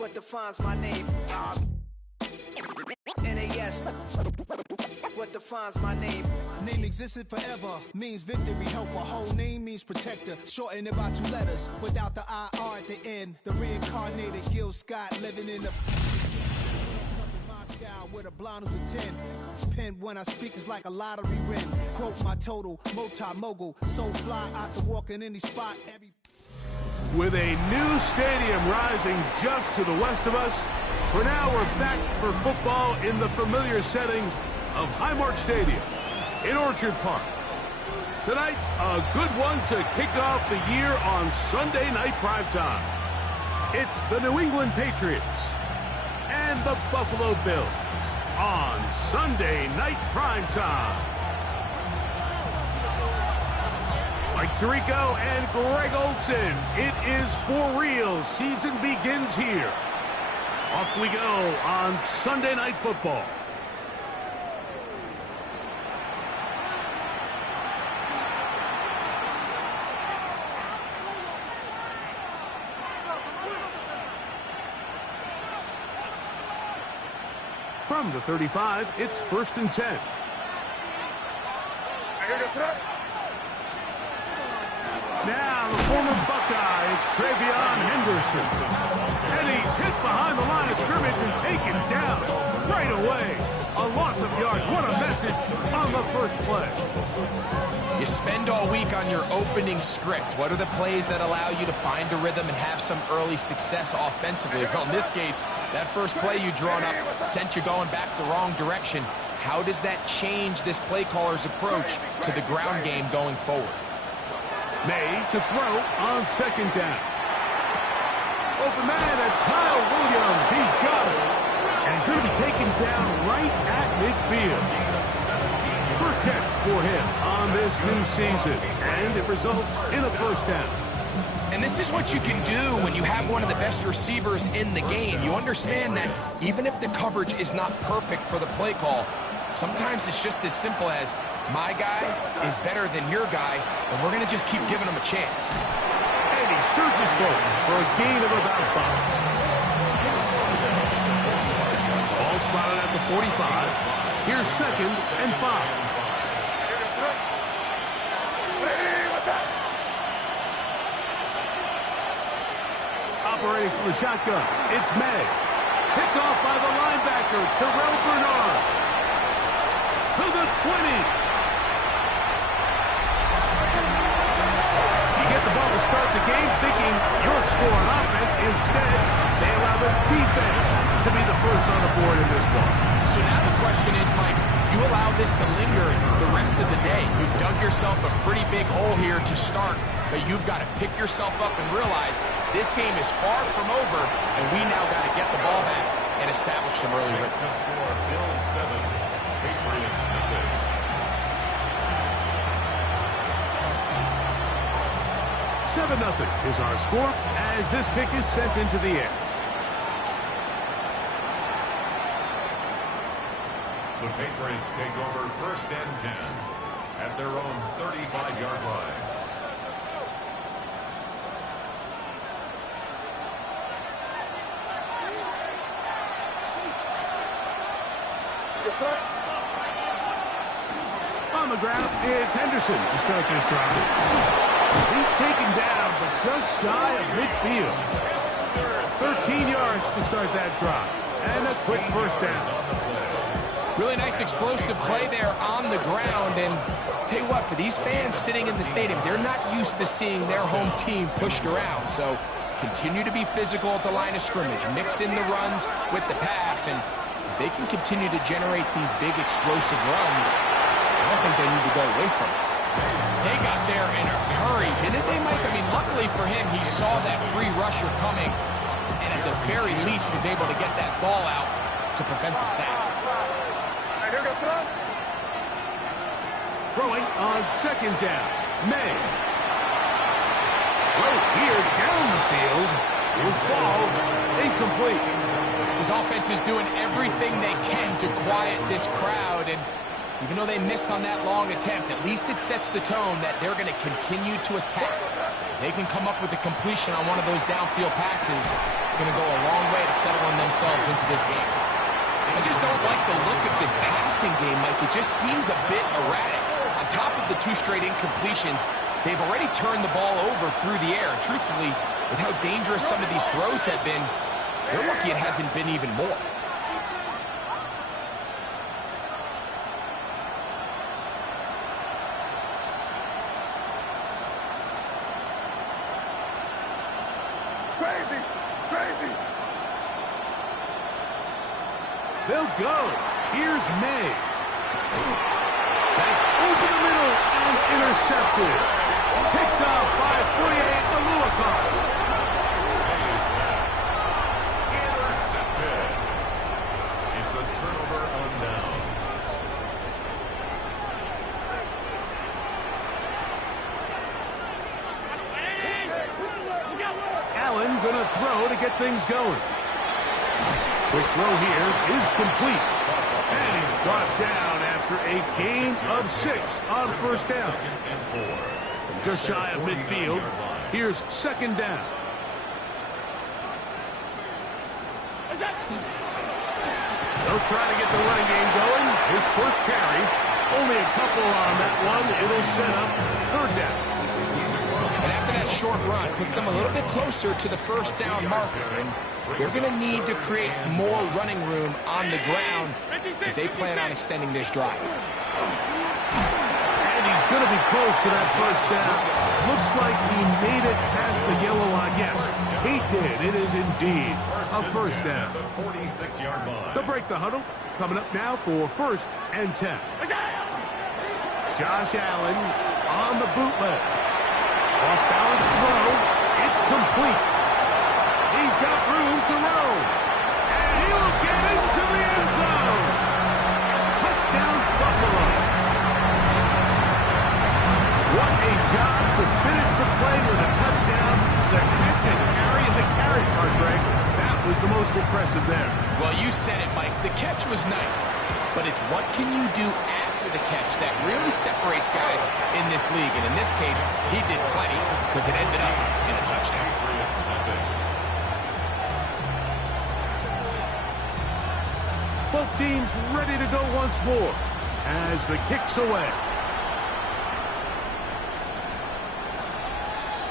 what defines my name. NAS, what defines my name. Name existed forever, means victory, helper. Whole name means protector, shortened it by 2 letters, without the IR at the end. The reincarnated Gil Scott, living in the Moscow with a blind who's a 10. Pen when I speak is like a lottery win. Quote my total, multi-mogul, so fly out to walk in any spot. With a new stadium rising just to the west of us, for now we're back for football in the familiar setting of Highmark Stadium in Orchard Park. Tonight, a good one to kick off the year on Sunday night primetime. It's the New England Patriots and the Buffalo Bills on Sunday night primetime. Mike Tirico and Greg Olson, it is for real. Season begins here. Off we go on Sunday Night Football. From the 35, it's 1st and 10. Now, the former Buckeye, it's Travion Henderson. And he's hit behind the line of scrimmage and taken down right away. A loss of yards. What a message on the first play. You spend all week on your opening script. What are the plays that allow you to find a rhythm and have some early success offensively? Well, in this case, that first play you drawn up sent you going back the wrong direction. How does that change this play caller's approach to the ground game going forward? May to throw on 2nd down. Open man, that's Kyle Williams. He's got it. And he's going to be taken down right at midfield. First catch for him on this new season. And it results in a 1st down. And this is what you can do when you have one of the best receivers in the game. You understand that even if the coverage is not perfect for the play call, sometimes it's just as simple as, my guy is better than your guy, and we're going to just keep giving him a chance. And he surges forward for a gain of about 5. Ball spotted at the 45. Here's 2nd and 5. Operating from the shotgun, it's May. Picked off by the linebacker, Terrell Bernard. To the 20. Get the ball to start the game thinking you'll score on offense. Instead, they allow the defense to be the first on the board in this one. So now the question is, Mike, do you allow this to linger the rest of the day? You've dug yourself a pretty big hole here to start, but you've got to pick yourself up and realize this game is far from over, and we now got to get the ball back and establish some early rhythm. Bills 7, Patriots nothing. 7-0 is our score as this kick is sent into the air. The Patriots take over 1st and 10 at their own 35-yard line. On the ground, it's Henderson to start this drive. He's taken down, but just shy of midfield. 13 yards to start that drive. And a quick 1st down. Really nice explosive play there on the ground. And tell you what, for these fans sitting in the stadium, they're not used to seeing their home team pushed around. So continue to be physical at the line of scrimmage. Mix in the runs with the pass. And if they can continue to generate these big explosive runs, I don't think they need to go away from it. They got there in a hurry, didn't they, Mike? I mean, luckily for him, he saw that free rusher coming, and at the very least was able to get that ball out to prevent the sack. Throwing on 2nd down, May. Throw here down the field. Will fall incomplete. His offense is doing everything they can to quiet this crowd, and even though they missed on that long attempt, at least it sets the tone that they're going to continue to attack. They can come up with a completion on one of those downfield passes. It's going to go a long way to settling themselves into this game. I just don't like the look of this passing game, Mike. It just seems a bit erratic. On top of the 2 straight incompletions, they've already turned the ball over through the air. Truthfully, with how dangerous some of these throws have been, they're lucky it hasn't been even more. Crazy. They'll go. Here's May. That's over the middle and intercepted. Picked off by Foye Aluakar. Intercepted. It's a turnover on downs. Allen gonna throw to get things going. Quick throw here is complete. And he's brought down after a gain of 6 on first down. Just shy of midfield. Here's second down. They'll try to get the running game going. His first carry. Only a couple on that one. It'll set up third down. And after that short run, puts them a little bit closer to the first down marker. And they're going to need to create more running room on the ground if they plan on extending this drive. And he's going to be close to that first down. Looks like he made it past the yellow line. Yes, he did. It is indeed a first down. The 46-yard line. They'll break the huddle. Coming up now for 1st and 10. Josh Allen on the bootleg. Off-balance throw. It's complete. He's got room to roll. And he will get into the end zone. Touchdown, Buffalo. What a job to finish the play with a touchdown. The catch and carry in the carry part, Greg. That was the most impressive there. Well, you said it, Mike. The catch was nice. But it's what can you do after the catch that really separates guys in this league. And in this case, he did plenty because it ended up in a touchdown. Both teams ready to go once more as the kick's away.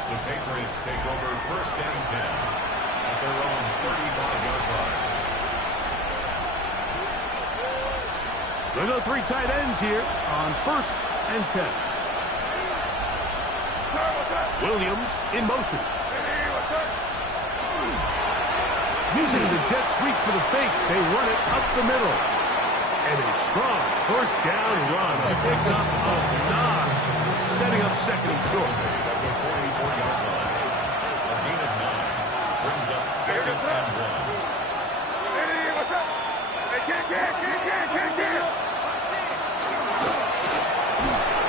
The Patriots take over 1st and 10 at their own 35-yard line. They'll go 3 tight ends here on 1st and 10. Williams in motion. Using the jet sweep for the fake, they run it up the middle. And a strong first down run. A pickup of 9, setting up 2nd and short. The 44-yard line. A gain of 9 brings up 2nd and 1.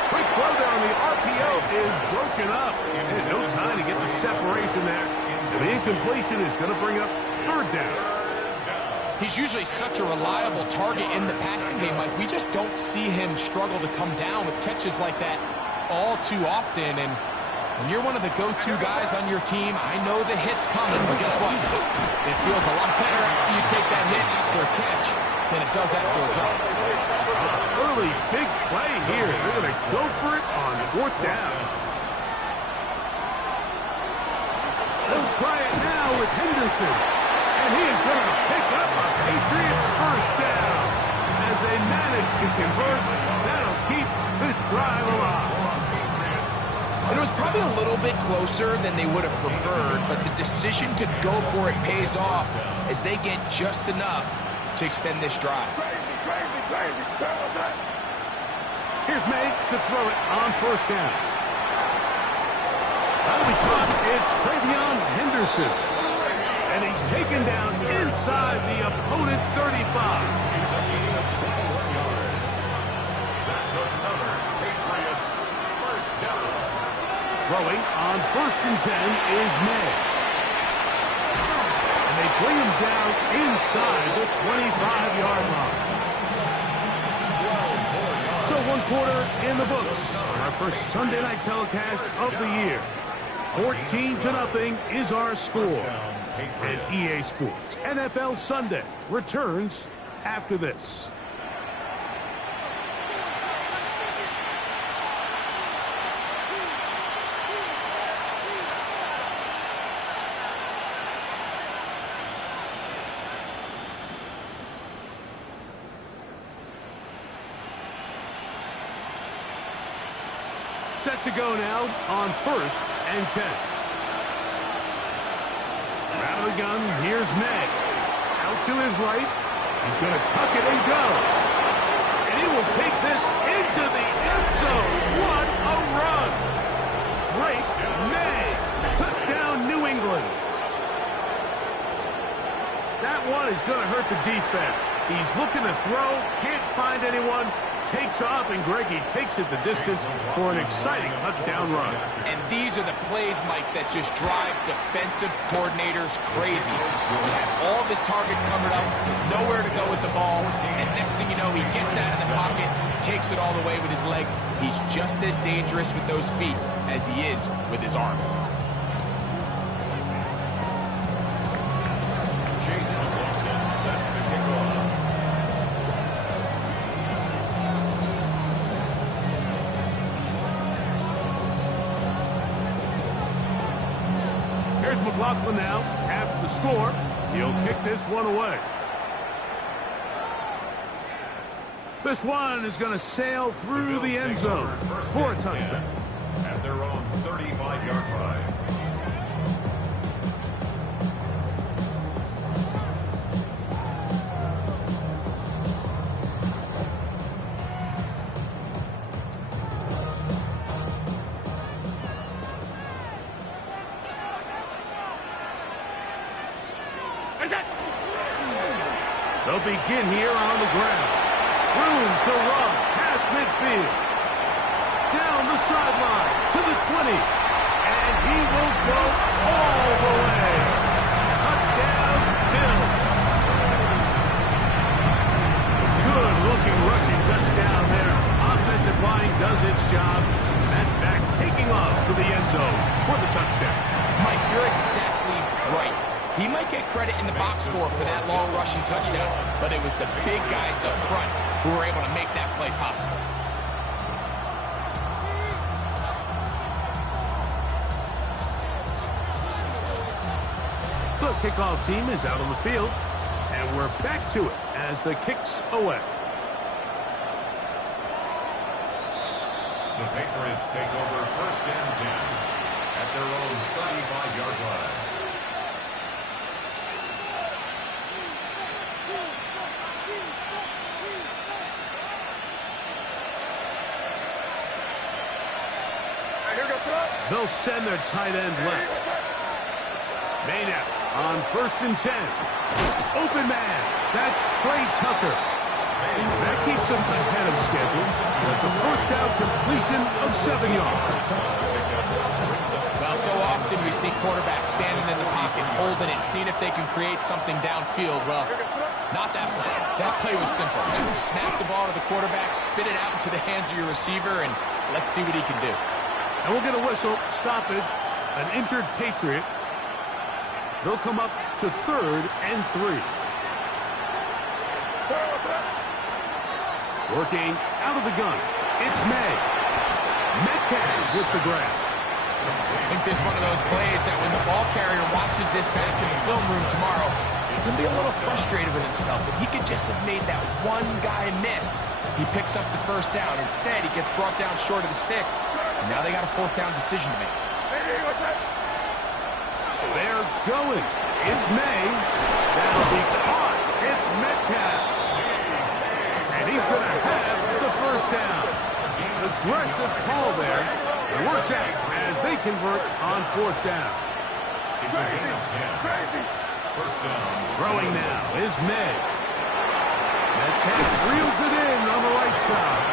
Quick throw there on the RPO is broken up. There's no time to get the separation there. And the incompletion is going to bring up 3rd down. He's usually such a reliable target in the passing game, Mike. We just don't see him struggle to come down with catches like that all too often. And when you're one of the go-to guys on your team, I know the hit's coming, but guess what? It feels a lot better after you take that hit after a catch than it does after a drop. Early big play here. They're going to go for it on 4th down. They'll try it now with Henderson. And he is going to pick up a Patriots first down. As they manage to convert, that'll keep this drive alive. And it was probably a little bit closer than they would have preferred, but the decision to go for it pays off as they get just enough to extend this drive. Here's May to throw it on 1st down. That'll be caught. It's Travion Henderson. And he's taken down inside the opponent's 35. It's a gain of 21 yards. That's another Patriots first down. Throwing on 1st and 10 is May. And they bring him down inside the 25-yard line. So 1 quarter in the books on our first Sunday night telecast of the year. 14-0 is our score. Patriots. And EA Sports NFL Sunday returns after this. Set to go now on 1st and 10. Out of the gun, here's May. Out to his right. He's going to tuck it and go. And he will take this into the end zone. What a run. Drake May. Touchdown, New England. That one is going to hurt the defense. He's looking to throw, can't find anyone. Takes off, and Greggy takes it the distance for an exciting touchdown run. And these are the plays, Mike, that just drive defensive coordinators crazy. He had all of his targets covered up, there's nowhere to go with the ball, and next thing you know, he gets out of the pocket, takes it all the way with his legs. He's just as dangerous with those feet as he is with his arm. McLaughlin now, after the score, he'll kick this one away. This one is going to sail through the end zone for a touchdown. At their own 35-yard line. They'll begin here on the ground. Room to run past midfield. Down the sideline to the 20. And he will go all the way. Touchdown, Bills. Good-looking rushing touchdown there. Offensive line does its job. And back taking off to the end zone for the touchdown. Mike, you're exactly right. He might get credit in the box score for that long rushing touchdown, but it was the big guys up front who were able to make that play possible. The kickoff team is out on the field, and we're back to it as the kick's away. The Patriots take over 1st and 10 at their own 35-yard line. They'll send their tight end left. May now on 1st and 10. Open man. That's Trey Tucker. That keeps him ahead of schedule. That's a 1st down completion of 7 yards. Well, so often we see quarterbacks standing in the pocket, holding it, seeing if they can create something downfield. Well, not that play. That play was simple. Snap the ball to the quarterback, spit it out into the hands of your receiver, and let's see what he can do. And we'll get a whistle, stoppage, an injured Patriot. They'll come up to 3rd and 3. Working out of the gun. It's May. Metcalf with the grab. I think this is one of those plays that when the ball carrier watches this back in the film room tomorrow, he's going to be a little frustrated with himself. If he could just have made that one guy miss, he picks up the 1st down. Instead, he gets brought down short of the sticks. And now they got a 4th down decision to make. They're going. It's May. That'll be caught. It's Metcalf. And he's going to have the 1st down. Aggressive call there. Works out as they convert on 4th down. It's a gain of 10. 1st down. Throwing now is May. Metcalf reels it in on the right side.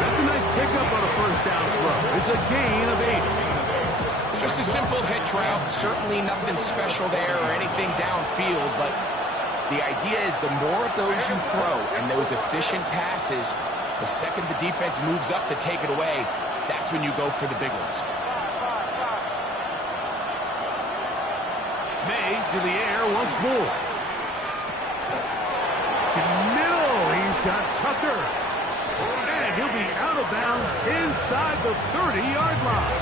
That's a nice pickup on a 1st down throw. It's a gain of 8. Just a simple hitch route. Certainly nothing special there or anything downfield, but the idea is the more of those you throw and those efficient passes, the second the defense moves up to take it away, that's when you go for the big ones. May to the air once more. Middle, he's got Tucker. And he'll be out of bounds inside the 30-yard line.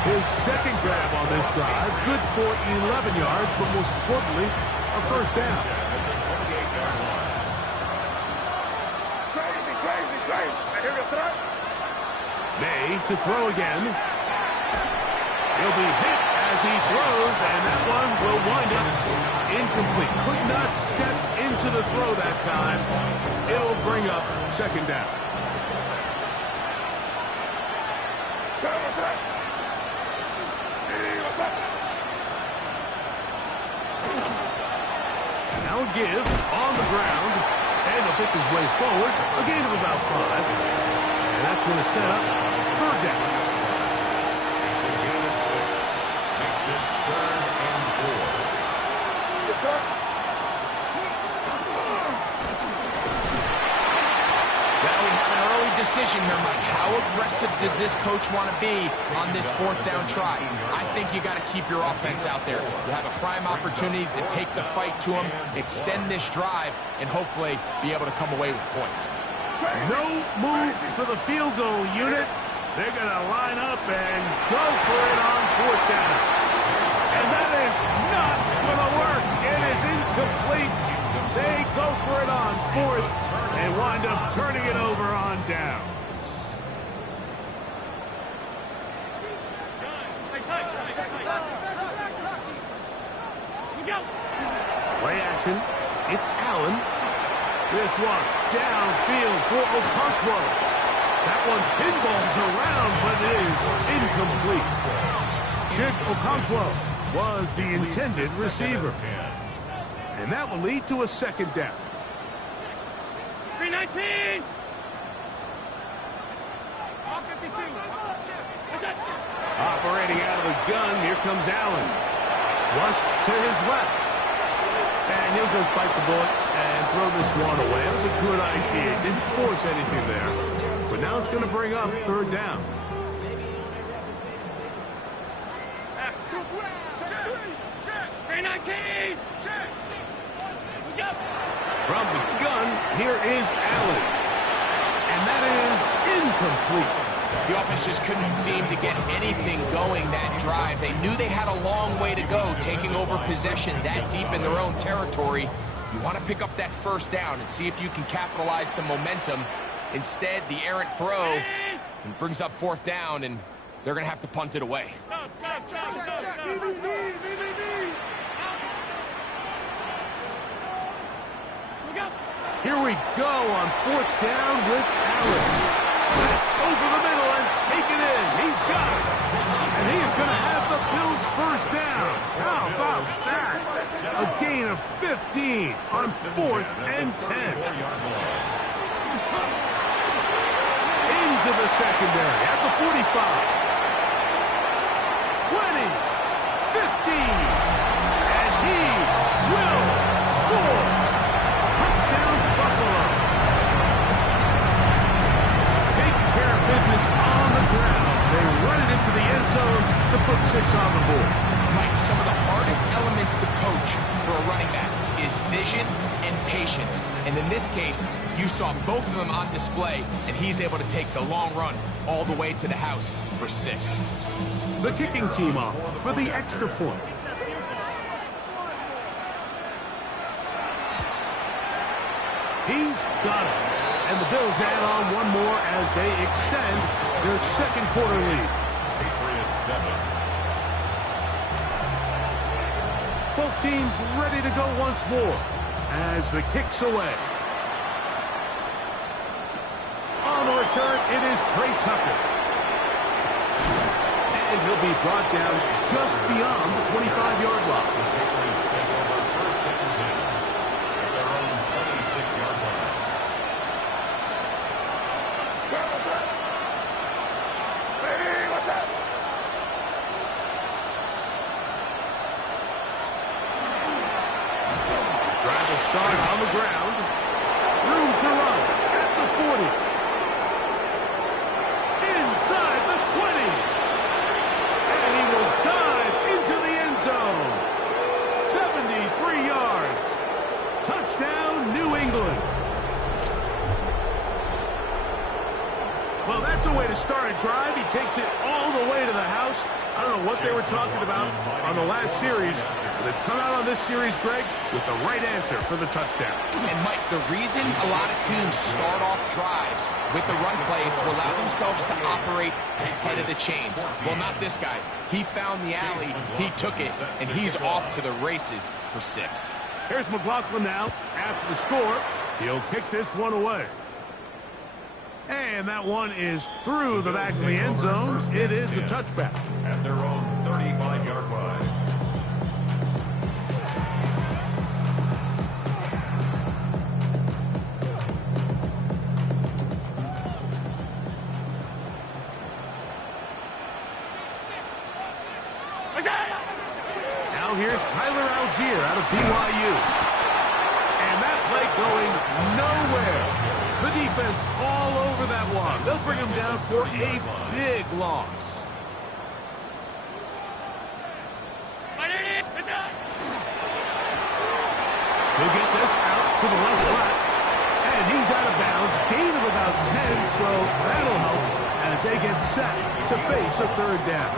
His second grab on this drive, good for 11 yards, but most importantly, a first down. May to throw again. He'll be hit as he throws, and that one will wind up incomplete. Could not step into the throw that time. It'll bring up second down. Now give on the ground, and he'll pick his way forward, a gain of about 5. And that's going to set up third down. It's a gain of 6. Makes it 3rd and 4. Yes, sir. Well, we have an early decision here, Mike. How aggressive does this coach want to be on this 4th down try? I think you got to keep your offense out there. You have a prime opportunity to take the fight to him, extend this drive, and hopefully be able to come away with points. No move for the field goal unit. They're going to line up and go for it on 4th down. And that is not going to work. It is incomplete. They go for it on 4th and wind up turning it over on down. Play action. It's Allen. This one downfield for Okonkwo. That one pinballs around, but it is incomplete. Chig Okonkwo was the intended receiver. And that will lead to a second down. 319! Operating out of the gun, here comes Allen. Flushed to his left. And he'll just bite the bullet and throw this one away. It was a good idea. Didn't force anything there. But now it's going to bring up third down. From the gun, here is Allen. And that is incomplete. The offense just couldn't seem to get anything going that drive. They knew they had a long way to go, taking over possession that deep in their own territory. You want to pick up that first down and see if you can capitalize some momentum. Instead, the errant throw and brings up 4th down, and they're going to have to punt it away. Here we go on 4th down with Allen. Over the middle and take it in. He's got it. And he is going to have the Bills' first down. How about that? A gain of 15 on 4th and 10. Into the secondary at the 45. 20. 15. And he will score. Touchdown, Buffalo. Business on the ground. They run it into the end zone to put 6 on the board. Mike, some of the hardest elements to coach for a running back is vision and patience. And in this case, you saw both of them on display, and he's able to take the long run all the way to the house for 6. The kicking team off for the extra point. He's got it. And the Bills add on one more as they extend their second quarter lead. Patriots 7. Both teams ready to go once more as the kick's away. On the return, it is Trey Tucker. And he'll be brought down just beyond the 25-yard line. The Patriots take over 1st and 10 at their own 26-yard line. Start on the ground. Room to run at the 40. Inside the 20. And he will dive into the end zone. Well, that's a way to start a drive. He takes it all the way to the house. I don't know what they were talking about on the last series, but they've come out on this series, Greg, with the right answer for the touchdown. And, Mike, the reason a lot of teams start off drives with the run plays to allow themselves to operate ahead of the chains. Well, not this guy. He found the alley, he took it, and he's off to the races for 6. Here's McLaughlin now. After the score, he'll kick this one away. And that one is through the back of the end zone. It is a touchback. At their own 35-yard line. Now here's Tyler Algier out of BYU. And that play going nowhere. The defense all over that one. They'll bring him down for a big loss. He'll get this out to the left flat. And he's out of bounds. Gain of about 10, so that'll help as they get set to face a third down.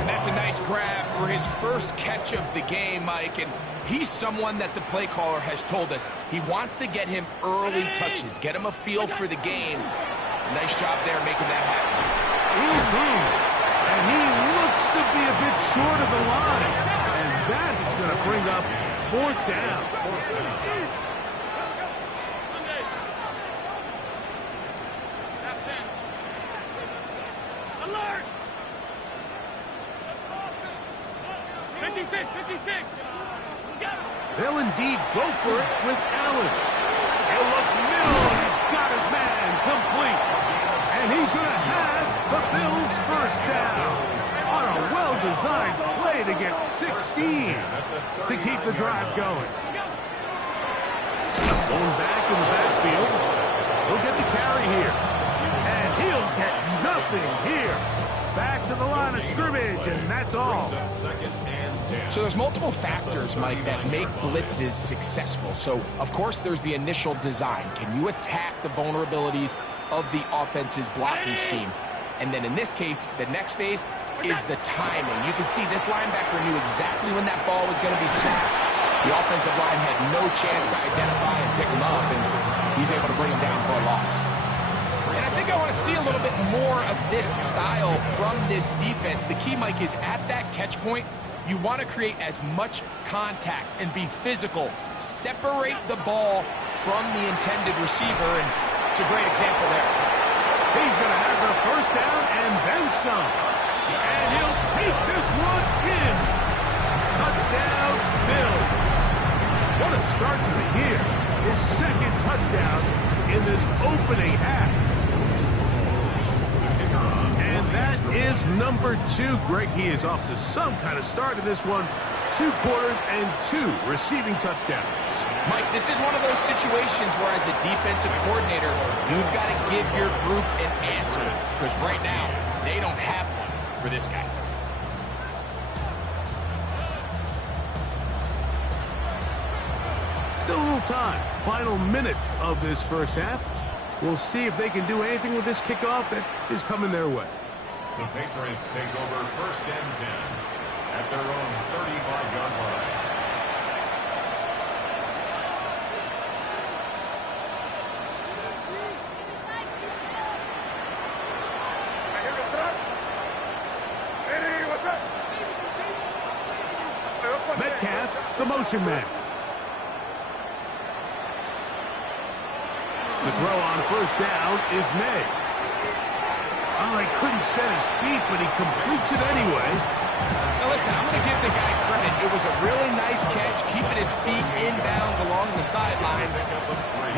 And that's a nice grab for his first catch of the game, Mike. And he's someone that the play caller has told us he wants to get him early touches, get him a feel for the game. Nice job there making that happen. And he looks to be a bit short of the line. And that is going to bring up fourth down. Alert! 56, 56. They'll indeed go for it with Allen. He'll look middle, and he's got his man complete. And he's going to have the Bills' first down on a well-designed play to get 16 to keep the drive going. Going back in the backfield. He'll get the carry here. And he'll get nothing here. Back to the line of scrimmage, and that's all. So there's multiple factors, Mike, that make blitzes successful. So, of course, there's the initial design. Can you attack the vulnerabilities of the offense's blocking scheme? And then in this case, the next phase is the timing. You can see this linebacker knew exactly when that ball was going to be snapped. The offensive line had no chance to identify and pick him up, and he's able to bring him down for a loss. And I think I want to see a little bit more of this style from this defense. The key, Mike, is at that catch point, you want to create as much contact and be physical. Separate the ball from the intended receiver, and it's a great example there. He's going to have the first down and then some. And he'll take this one in. Touchdown, Bills. What a start to the year. His second touchdown in this opening half. And that is number 2. Greg, he is off to some kind of start in this one. 2 quarters and 2 receiving touchdowns. Mike, this is one of those situations where as a defensive coordinator, you've got to give your group an answer. Because right now, they don't have one for this guy. Still a little time. Final minute of this first half. We'll see if they can do anything with this kickoff that is coming their way. The Patriots take over first and 10 at their own 35-yard line. Metcalf, the motion man. The throw on first down is May. Oh, he couldn't set his feet, but he completes it anyway. Now listen, I'm going to give the guy credit. It was a really nice catch, keeping his feet inbounds along the sidelines.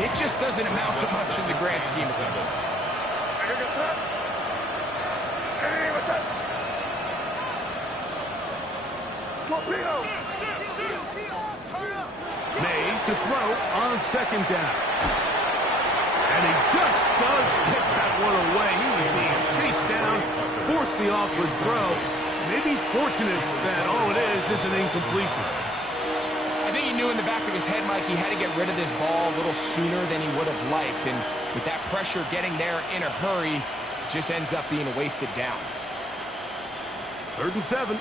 It just doesn't amount to much in the grand scheme of things. May to throw on second down. And he just does pick that one away. He was being chased down, forced the awkward throw. Maybe he's fortunate that all it is an incompletion. I think he knew in the back of his head, Mike, he had to get rid of this ball a little sooner than he would have liked. And with that pressure getting there in a hurry, just ends up being a wasted down. 3rd and 7.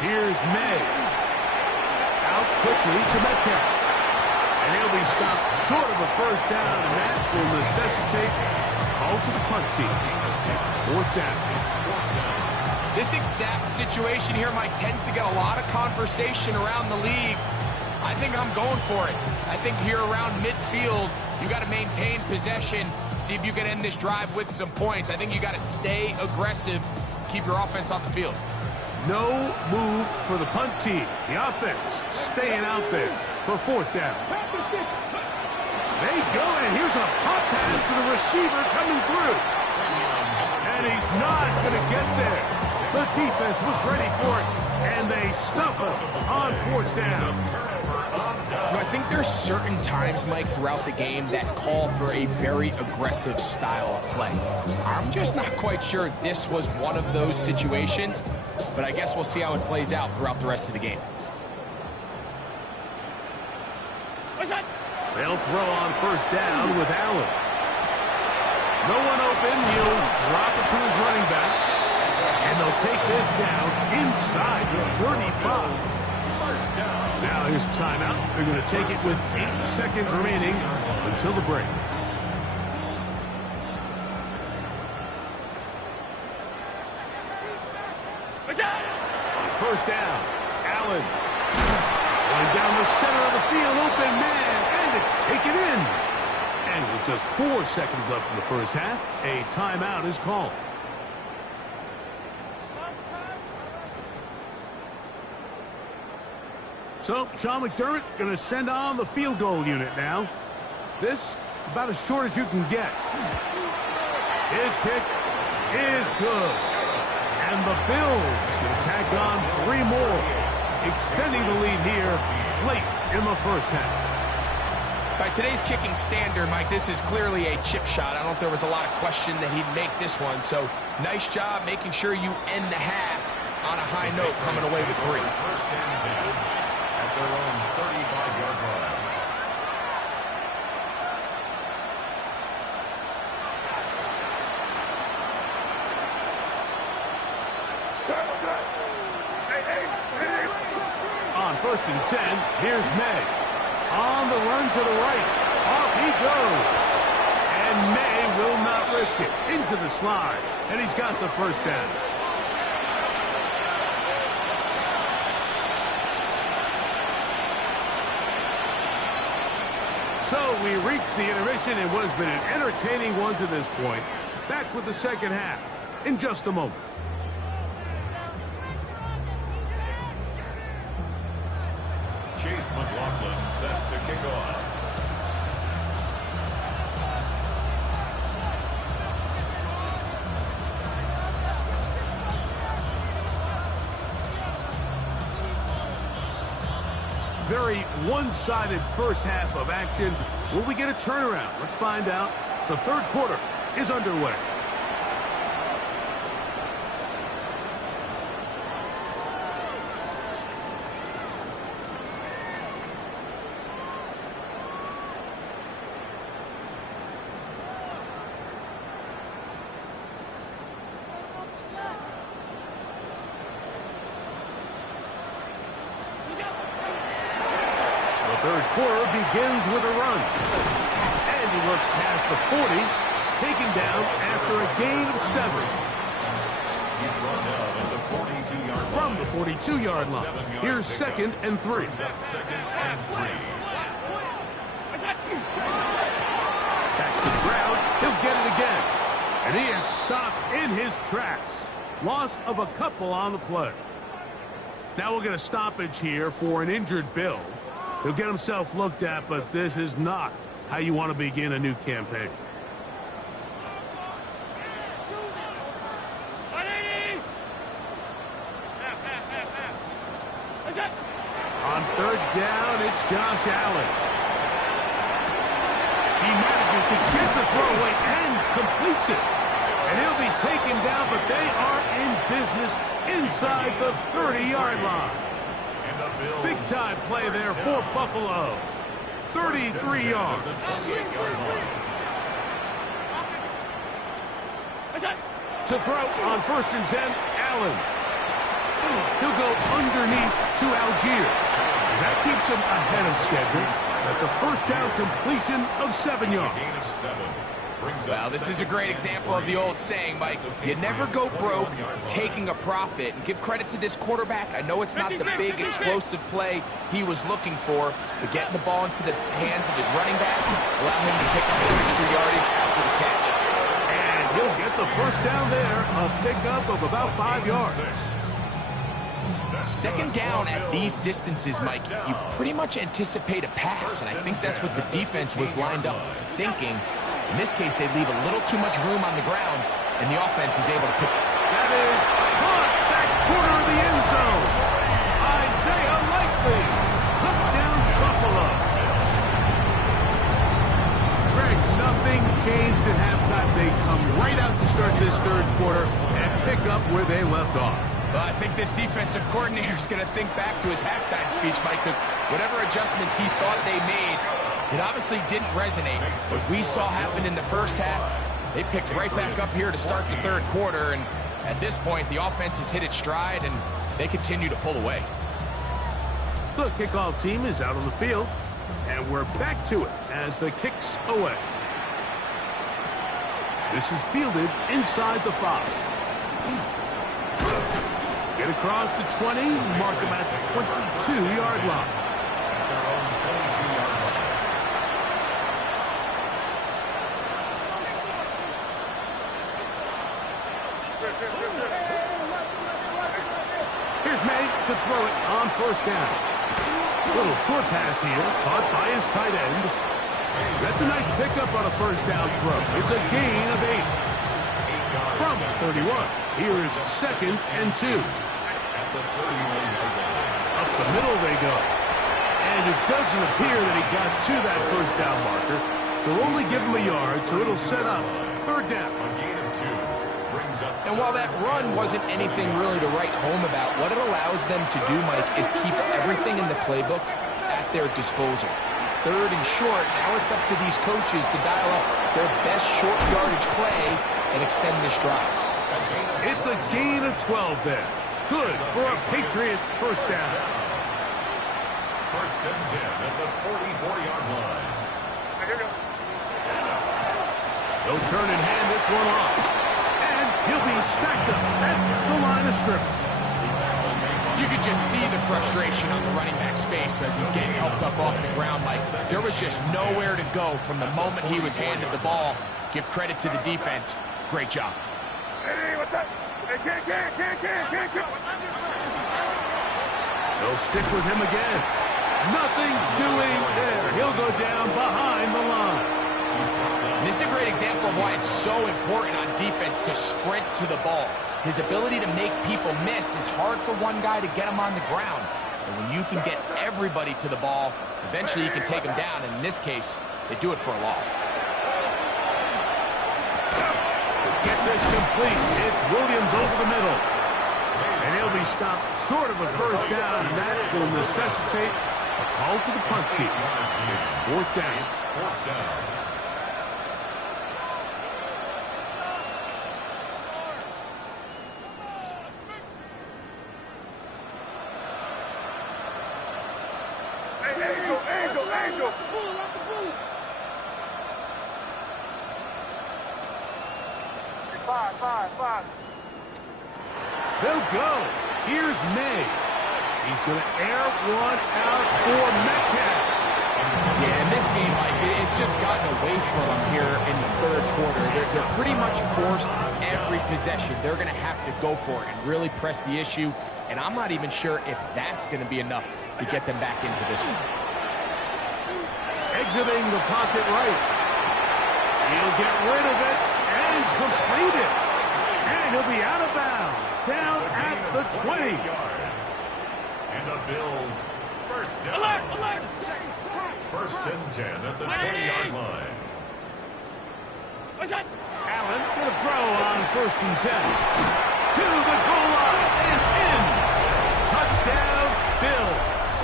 Here's May. Out quickly to Metcalf. And he'll be stopped short of a first down, and that will necessitate a call to the punt team. It's 4th down. This exact situation here, Mike, tends to get a lot of conversation around the league. I think I'm going for it. I think here around midfield, you got to maintain possession, see if you can end this drive with some points. I think you got to stay aggressive, keep your offense on the field. No move for the punt team. The offense staying out there for 4th down. They go, and here's a pop pass to the receiver coming through. And he's not going to get there. The defense was ready for it, and they stuff him on 4th down. I think there's certain times, Mike, throughout the game that call for a very aggressive style of play. I'm just not quite sure this was one of those situations, but I guess we'll see how it plays out throughout the rest of the game. They'll throw on 1st down with Allen. No one open. He'll drop it to his running back, and they'll take this down inside the 35. Now here's timeout. They're going to take it with 8 seconds remaining until the break. On 1st down, Allen. Going down the center of the field, open man, and it's taken in. And with just 4 seconds left in the first half, a timeout is called. So, Sean McDermott going to send on the field goal unit now. This, about as short as you can get. His kick is good. And the Bills going to tack on 3 more, extending the lead here late in the first half. By today's kicking standard, Mike, this is clearly a chip shot. I don't know if there was a lot of question that he'd make this one. So, nice job making sure you end the half on a high note, coming away with 3. At their own 35-yard line. On 1st and 10, here's May. On the run to the right. Off he goes. And May will not risk it. Into the slide. And he's got the 1st down. So we reach the intermission in what has been an entertaining one to this point. Back with the second half in just a moment. Chase McLaughlin set to kick off. Very one-sided first half of action. Will we get a turnaround? Let's find out. The 3rd quarter is underway. The 3rd quarter begins with a run. And he works past the 40, taken down after a gain of 7. He's brought down at the 42-yard line. From the 42-yard line. Here's 2nd and 3. Back to the ground. He'll get it again. And he is stopped in his tracks. Loss of a couple on the play. Now we'll get a stoppage here for an injured Bill. He'll get himself looked at, but this is not how you want to begin a new campaign. On 3rd down, it's Josh Allen. He manages to get the throwaway and completes it. And he'll be taken down, but they are in business inside the 30-yard line. Big-time play there for Buffalo. 33 yards. To throw on 1st and 10, Allen. He'll go underneath to Algier. That keeps him ahead of schedule. That's a first down completion of 7 yards. Well, this is a great example of the old saying, Mike. You never go broke taking a profit. And give credit to this quarterback. I know it's not the big, explosive play he was looking for, but getting the ball into the hands of his running back, allow him to pick up some extra yardage after the catch. And he'll get the first down there, a pickup of about 5 yards. Second down at these distances, Mike, you pretty much anticipate a pass, and I think that's what the defense was lined up thinking. In this case, they leave a little too much room on the ground, and the offense is able to pick it. That is caught back corner of the end zone. Isaiah Likely. Touchdown, Buffalo. Greg, nothing changed at halftime. They come right out to start this third quarter and pick up where they left off. Well, I think this defensive coordinator is going to think back to his halftime speech, Mike, because whatever adjustments he thought they made, it obviously didn't resonate. What we saw happen in the first half, they picked right back up here to start the third quarter, and at this point, the offense has hit its stride, and they continue to pull away. The kickoff team is out on the field, and we're back to it as the kick's away. This is fielded inside the 5. Get across the 20, mark him at the 22-yard line. Here's May to throw it on 1st down. Little short pass here, caught by his tight end. That's a nice pickup on a 1st down throw. It's a gain of 8. From 31, here is 2nd and 2. Up the middle they go. And it doesn't appear that he got to that 1st down marker. They'll only give him a yard, so it'll set up 3rd down. And while that run wasn't anything really to write home about, what it allows them to do, Mike, is keep everything in the playbook at their disposal. 3rd and short, now it's up to these coaches to dial up their best short yardage play and extend this drive. It's a gain of 12 there. Good for a Patriots 1st down. 1st and 10 at the 44-yard line. He'll turn and hand this one off. And he'll be stacked up at the line of scrimmage. You could just see the frustration on the running back's face as he's getting helped up off the ground. Like, there was just nowhere to go from the moment he was handed the ball. Give credit to the defense. Great job. Hey, what's up? Hey, can't. They'll stick with him again. Nothing doing there. He'll go down behind the line. And this is a great example of why it's so important on defense to sprint to the ball. His ability to make people miss is hard for one guy to get him on the ground. And when you can get everybody to the ball, eventually you can take them down. And in this case, they do it for a loss. Get this complete. It's Williams over the middle. And he'll be stopped short of a 1st down, and that will necessitate a call to the punt team. It's 4th down. Angel. Five. They'll go. Here's May. He's going to air one out for Metcalf. Yeah, in this game, Mike, it's just gotten away from them here in the 3rd quarter. They're pretty much forced every possession. They're going to have to go for it and really press the issue. And I'm not even sure if that's going to be enough to get them back into this one. Exiting the pocket right. He'll get rid of it and complete it. And he'll be out of bounds down at the 20. And the Bills 1st down. Alert! 1st and 10 at the 20-yard line. Allen going to throw on 1st and 10. To the goal line and in. Touchdown, Bills.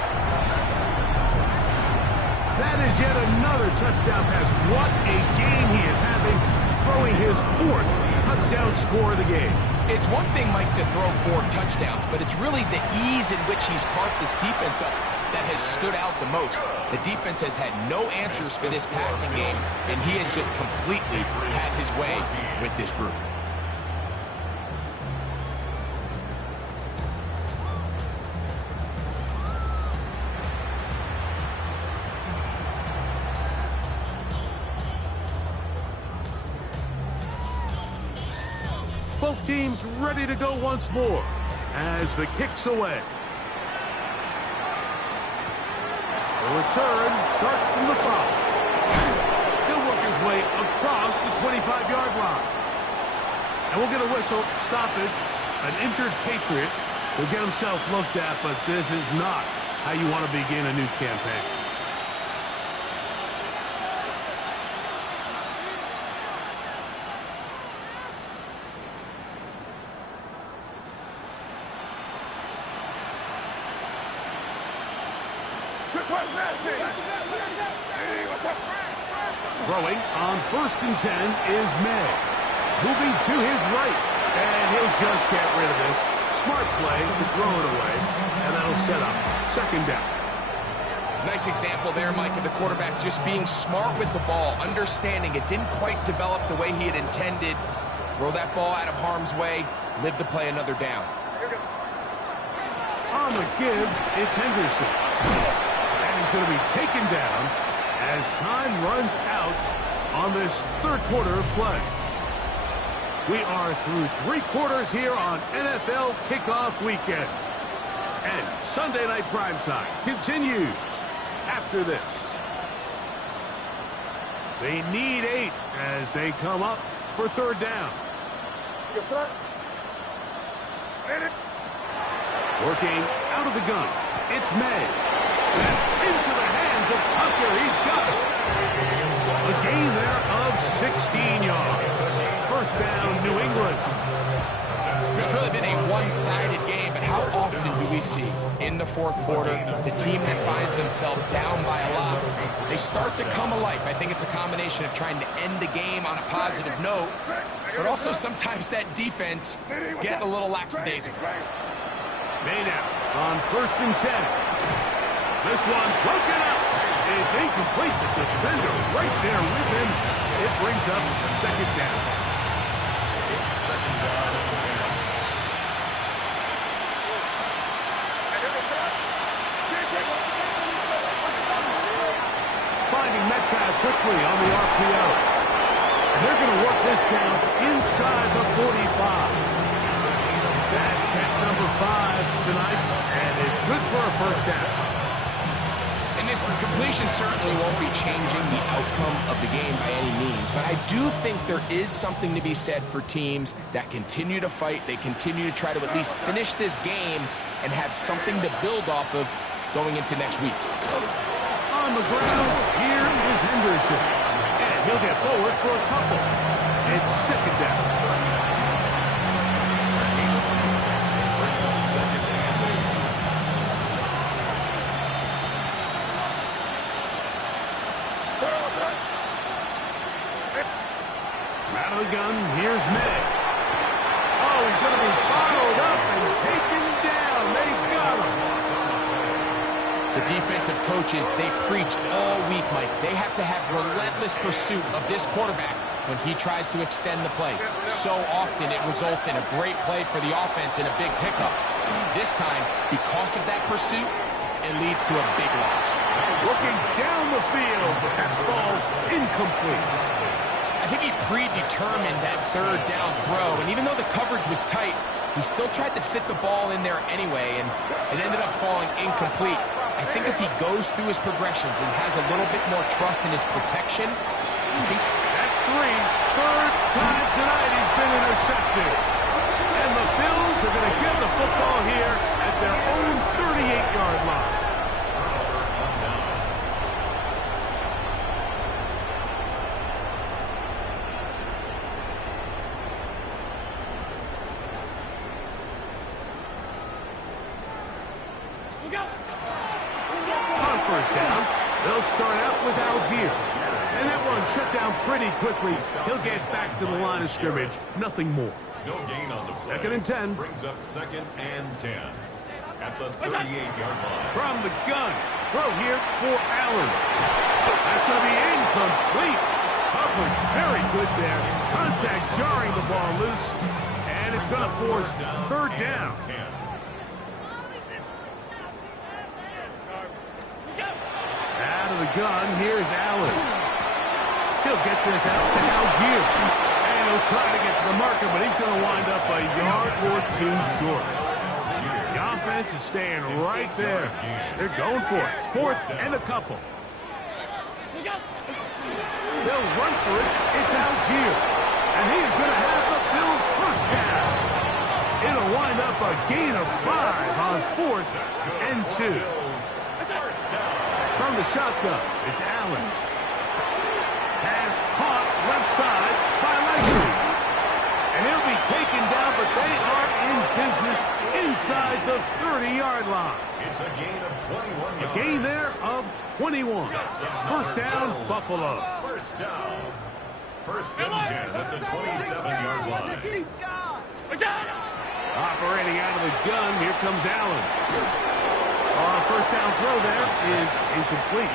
touchdown pass. What a game he is having, throwing his 4th touchdown score of the game. It's one thing, Mike, to throw 4 touchdowns, but it's really the ease in which he's carved this defense up that has stood out the most. The defense has had no answers for this passing game, and he has just completely had his way with this group. Both teams ready to go once more as the kick's away. The return starts from the 5. He'll work his way across the 25-yard line. And we'll get a whistle, stop it. An injured Patriot will get himself looked at, but this is not how you want to begin a new campaign. Throwing on 1st and 10 is May. Moving to his right, and he'll just get rid of this. Smart play to throw it away, and that'll set up 2nd down. Nice example there, Mike, of the quarterback just being smart with the ball, understanding it didn't quite develop the way he had intended. Throw that ball out of harm's way, live to play another down. On the give, it's Henderson. And he's going to be taken down as time runs out on this 3rd quarter of play. We are through 3 quarters here on NFL Kickoff Weekend. And Sunday Night Primetime continues after this. They need 8 as they come up for 3rd down. Working out of the gun, it's May. That's into the hands of Tucker. He's got it. A gain there of 16 yards. 1st down, New England. It's really been a one-sided game, but how often do we see in the 4th quarter the team that finds themselves down by a lot, they start to come alive. I think it's a combination of trying to end the game on a positive note, but also sometimes that defense get a little lackadaisical. May now on 1st and 10. This one broken up. It's incomplete. The defender right there with him. It brings up 2nd down. It's 2nd down and 10. Finding Metcalf quickly on the RPO. They're going to work this down inside the 45. That's catch number 5 tonight, and it's good for a 1st down. And this completion certainly won't be changing the outcome of the game by any means, but I do think there is something to be said for teams that continue to fight. They continue to try to at least finish this game and have something to build off of going into next week. On the ground, here is Henderson. And he'll get forward for a couple. It's 2nd down. Out of the gun, here's May. Oh, he's going to be followed up and taken down. They've got him. The defensive coaches, they preached all week, Mike. They have to have relentless pursuit of this quarterback when he tries to extend the play. So often it results in a great play for the offense and a big pickup. This time, because of that pursuit, it leads to a big loss. Looking down the field, but that falls incomplete. I think he predetermined that 3rd down throw, and even though the coverage was tight, he still tried to fit the ball in there anyway, and it ended up falling incomplete. I think if he goes through his progressions and has a little bit more trust in his protection, I think that's 3. 3rd time tonight he's been intercepted. And the Bills are going to get the football here at their own 38-yard line. On 1st down, they'll start out with Algier. And that one shut down pretty quickly. He'll get back to the line of scrimmage. Nothing more. No gain on the play. 2nd and 10. Brings up 2nd and 10. At the 38-yard line. From the gun. Throw here for Allen. That's going to be incomplete. Coverage very good there. Contact jarring the ball loose. And it's going to force 3rd down. Out of the gun, here's Allen. He'll get this out to Algier. And he'll try to get to the marker, but he's going to wind up a yard or 2 short. The offense is staying right there. They're going for it. 4th and a couple. They'll run for it. It's Algier. And he is going to have the Bills' 1st down. It'll wind up a gain of 5 on 4th and 2. From the shotgun, it's Allen. Pass caught left side by Likely. And he'll be taken down, but they are in business inside the 30-yard line. It's a gain of 21 yards. A gain there of 21. 1st down, Buffalo. 1st down. 1st and 10 at the 27-yard line. Operating out of the gun, here comes Allen. 1st down throw there is incomplete.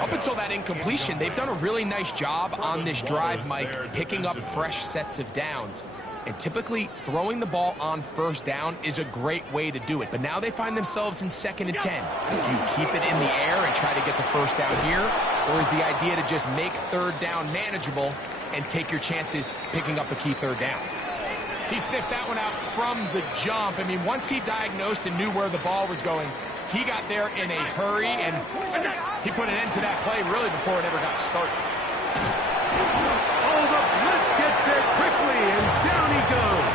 Up until that incompletion, they've done a really nice job on this drive, Mike, picking up fresh sets of downs. And typically, throwing the ball on 1st down is a great way to do it. But now they find themselves in 2nd and 10. Do you keep it in the air and try to get the 1st down here? Or is the idea to just make 3rd down manageable and take your chances picking up a key 3rd down? He sniffed that one out from the jump. I mean, once he diagnosed and knew where the ball was going, he got there in a hurry, and he put an end to that play really before it ever got started. Oh, the blitz gets there quickly, and down he goes.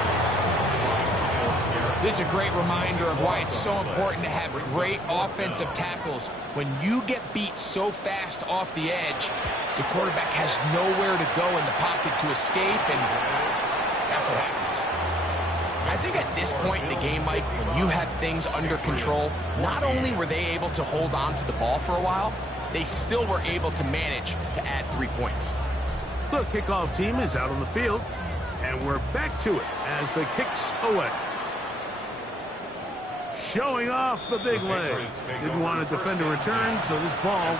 This is a great reminder of why it's so important to have great offensive tackles. When you get beat so fast off the edge, the quarterback has nowhere to go in the pocket to escape, and that's what happens. I think at this point in the game, Mike, when you have things under control, not only were they able to hold on to the ball for a while, they still were able to manage to add 3 points. The kickoff team is out on the field, and we're back to it as the kicks away. Showing off the big leg. Didn't want to defend a return, so this ball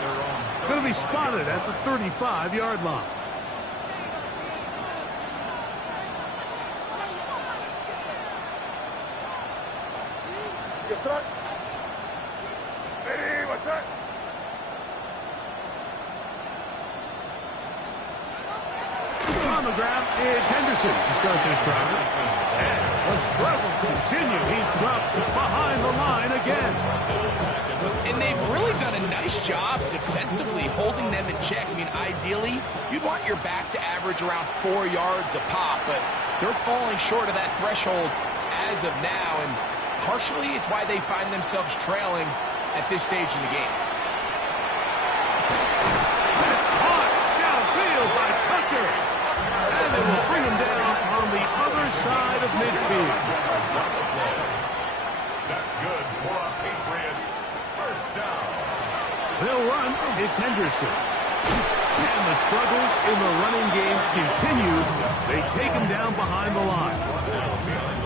going to be spotted at the 35-yard line. Yes, sir. Ready, what's that? On the ground, it's Henderson to start this drive. And the struggle continue. He's dropped behind the line again. And they've really done a nice job defensively holding them in check. I mean, ideally, you'd want your back to average around 4 yards a pop, but they're falling short of that threshold as of now, and partially it's why they find themselves trailing at this stage in the game. That's caught downfield by Tucker. And they will bring him down on the other side of midfield. That's good for the Patriots. 1st down. They'll run. It's Henderson. And the struggles in the running game continue. They take him down behind the line.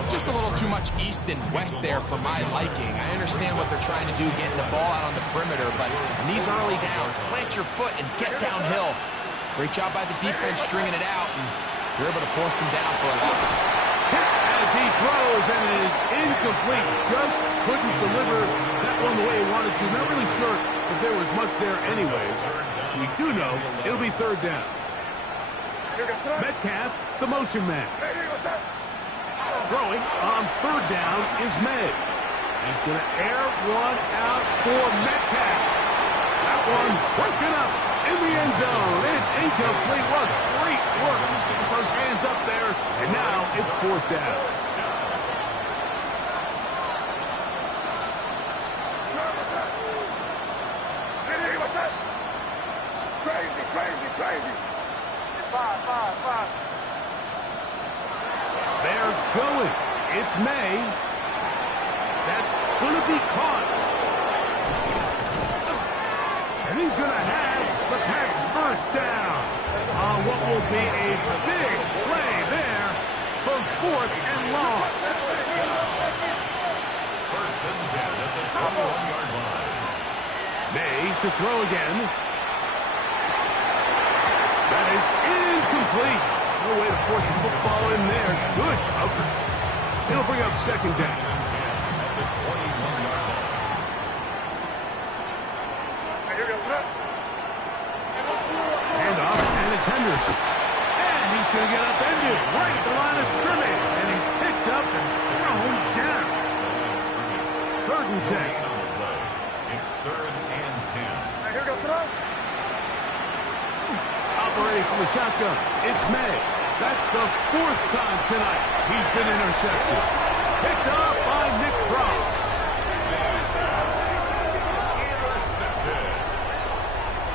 Just a little too much east and west there for my liking. I understand what they're trying to do, getting the ball out on the perimeter, but in these early downs, plant your foot and get downhill. Great job by the defense stringing it out, and you're able to force him down for a loss. As he throws, and it is incomplete. Just couldn't deliver that one the way he wanted to. Not really sure if there was much there anyways. We do know it'll be 3rd down. Metcalf, the motion man. Ready, what's that? Throwing on 3rd down is May. He's going to air one out for Metcalf. That one's broken up in the end zone. It's incomplete. What great work to get those hands up there. And now it's 4th down. Ready, what's that? Crazy, crazy, crazy. 5. They're going. It's May. That's going to be caught. And he's going to have the Pats' 1st will be a big play there for 4th and long. First and 10 at the 21-yard line. May to throw again. That is incomplete. No way to force the football in there. Good coverage. It'll bring up 2nd down. At the 21-yard line. Handoff, and it's Henderson. And he's going to get upended right at the line of scrimmage. And he's picked up and thrown down. 3rd and 10. It's 3rd and 10. Operating from the shotgun, it's May. That's the 4th time tonight he's been intercepted. Picked up by Nick Cross. Intercepted.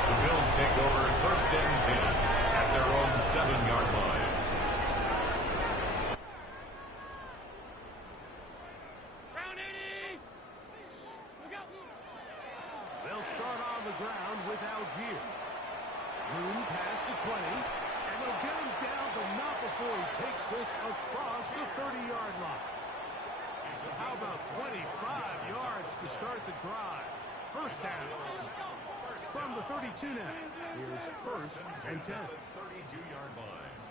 The Bills take over 1st and 10 at their own 7-yard line. They'll start on the ground with Algier. Room past the 20, and they'll get him down, but not before he takes this across the 30-yard line. So how about 25 yards to start the drive? First down. From the 32 now. Here's 1st and 10. 32-yard line.